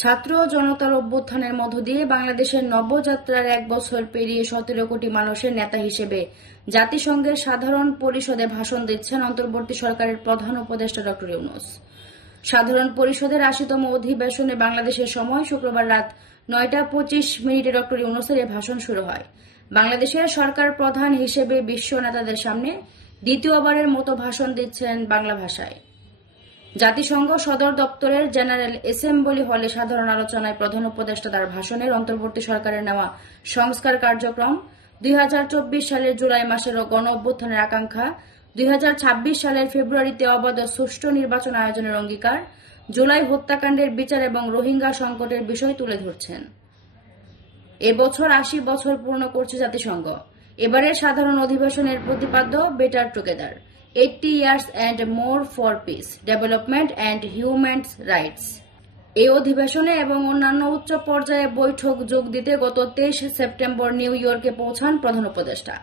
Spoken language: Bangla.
ছাত্র জনতার অভ্যুত্থানের মধ্য দিয়ে বাংলাদেশের নবযাত্রার এক বছর পেরিয়ে সতেরো কোটি মানুষের নেতা হিসেবে জাতিসংঘের সাধারণ পরিষদে ভাষণ দিচ্ছেন অন্তর্বর্তী সরকারের প্রধান উপদেষ্টা ডক্টর ইউনুস। সাধারণ পরিষদের আশিতম অধিবেশনে বাংলাদেশের সময় শুক্রবার রাত নয়টা পঁচিশ মিনিটে ডক্টর ইউনুসের এ ভাষণ শুরু হয়। বাংলাদেশের সরকার প্রধান হিসেবে বিশ্ব নেতাদের সামনে দ্বিতীয়বারের মতো ভাষণ দিচ্ছেন বাংলা ভাষায়। জাতিসংঘ সদর দপ্তরের জেনারেল এসেম্বলি হলে সাধারণ আলোচনায় প্রধান উপদেষ্টা তার ভাষণের অন্তর্বর্তী সরকারের নেওয়া সংস্কার কার্যক্রম, দুই হাজার চব্বিশ সালের জুলাই মাসের গণ অভ্যুত্থানের আকাঙ্ক্ষা, দুই হাজার ছাব্বিশ সালের ফেব্রুয়ারিতে অবাধ সুষ্ঠু নির্বাচন আয়োজনের অঙ্গীকার, জুলাই হত্যাকাণ্ডের বিচার এবং রোহিঙ্গা সংকটের বিষয় তুলে ধরছেন। এবছর আশি বছর পূর্ণ করছে জাতিসংঘ। এবারের সাধারণ অধিবেশনের প্রতিপাদ্য better together eighty years and more for peace development and human rights এই অধিবেশনে এবং অন্যান্য উচ্চ পর্যায়ে বৈঠক যোগ দিতে গত তেইশ সেপ্টেম্বর নিউ ইয়র্কে পৌঁছান প্রধান উপদেষ্টা।